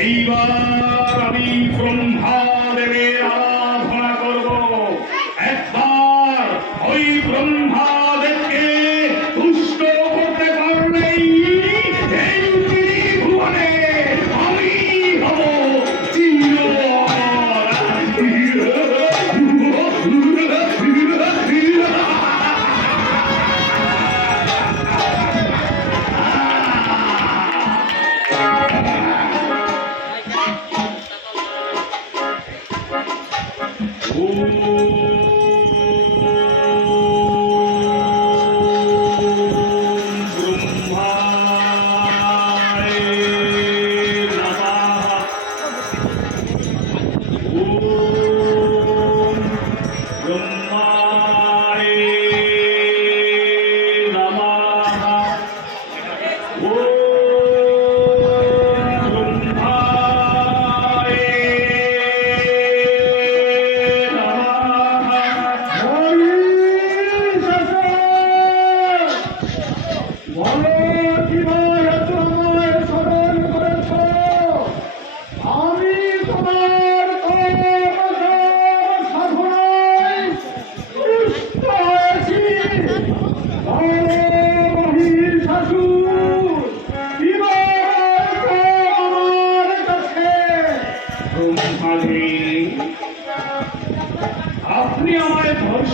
এইবার Uh!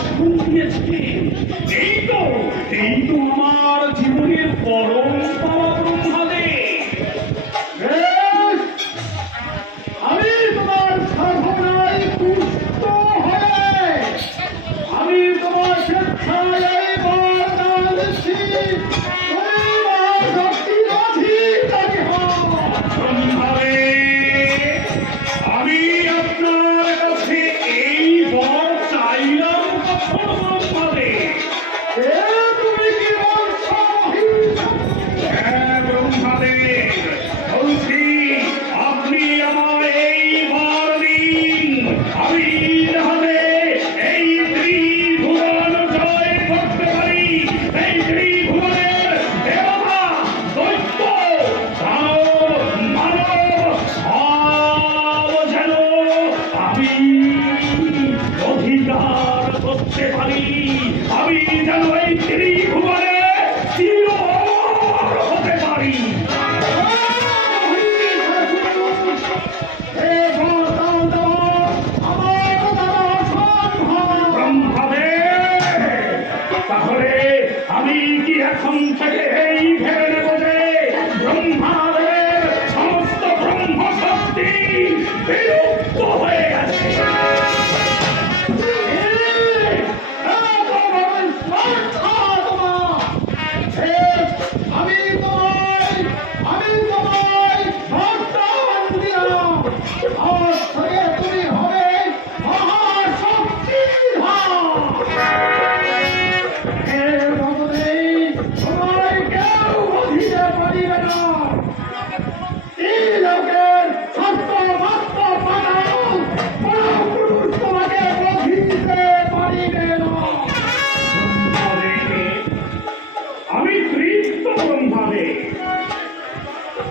শুনিয়েছি। এই তো এই তো আমি অধিকার করতে পারি। আমি যেন এই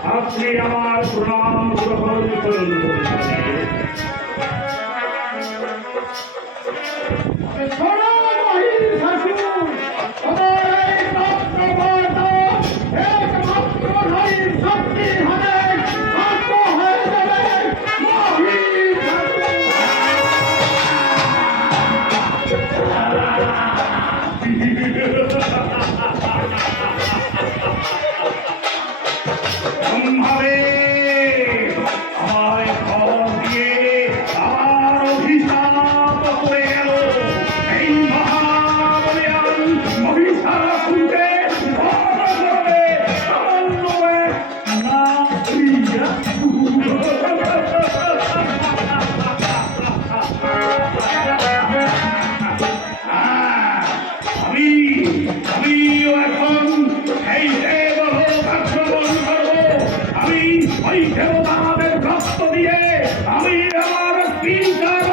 আপনি আমার সুনাম গ্রহণ করুন। করেছে স্বাধীনভাবে அமைதியான பீன்கார்